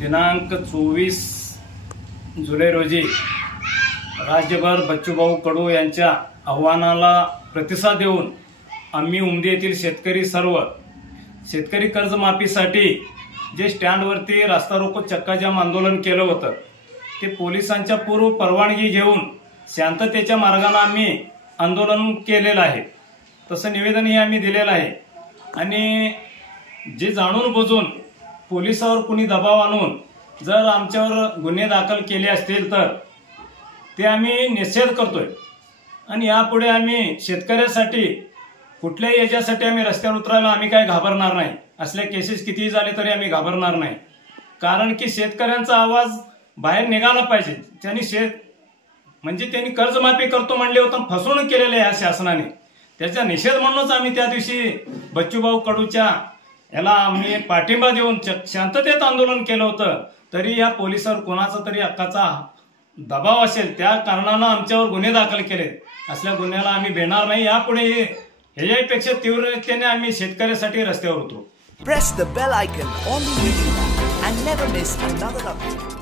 दिनांक 24 जुलै रोजी राज्यभर बच्चूभाऊ कडू यांच्या आव्हानाला प्रतिसाद देऊन आम्ही उमदी येथील शेतकरी सर्व शेतकरी कर्जमाफीसाठी जे स्टँडवरती रास्ता रोको चक्काजाम आंदोलन केलं होतं ते पोलिसांच्या पूर्व परवानगी घेऊन शांततेच्या मार्गाने आम्ही आंदोलन केलेलं आहे। तसं निवेदनही आम्ही दिलेलं आहे आणि जे जाणून बुजून पोलिसावर कुणी दबाव आणून जर आमच्यावर गुन्हे दाखल केले असतील तर ते आम्ही निषेध करतोय आणि यापुढे आम्ही शेतकऱ्यासाठी कुठल्याही याच्यासाठी आम्ही रस्त्यावर उतरायला आम्ही काय घाबरणार नाही। असल्या केसेस कितीही झाले तरी आम्ही घाबरणार नाही, कारण की शेतकऱ्यांचा आवाज बाहेर निघाला पाहिजे। त्यांनी कर्जमाफी करतो म्हणले होते, फसवणूक केलेली आहे शासनाने, त्याचा निषेध म्हणूनच आम्ही त्या दिवशी बच्चूभाऊ कडूच्या याला आम्ही पाठिंबा देऊन शांततेत आंदोलन केलं होतं। तरी या पोलिसांवर कोणाचा तरी हक्काचा दबाव असेल त्या कारणानं आमच्यावर गुन्हे दाखल केले। असल्या गुन्ह्याला आम्ही भेटणार नाही। यापुढे ह्याच्यापेक्षा तीव्रतेने आम्ही शेतकऱ्यासाठी रस्त्यावर उतरू। Press the bell icon on the video and never miss another update.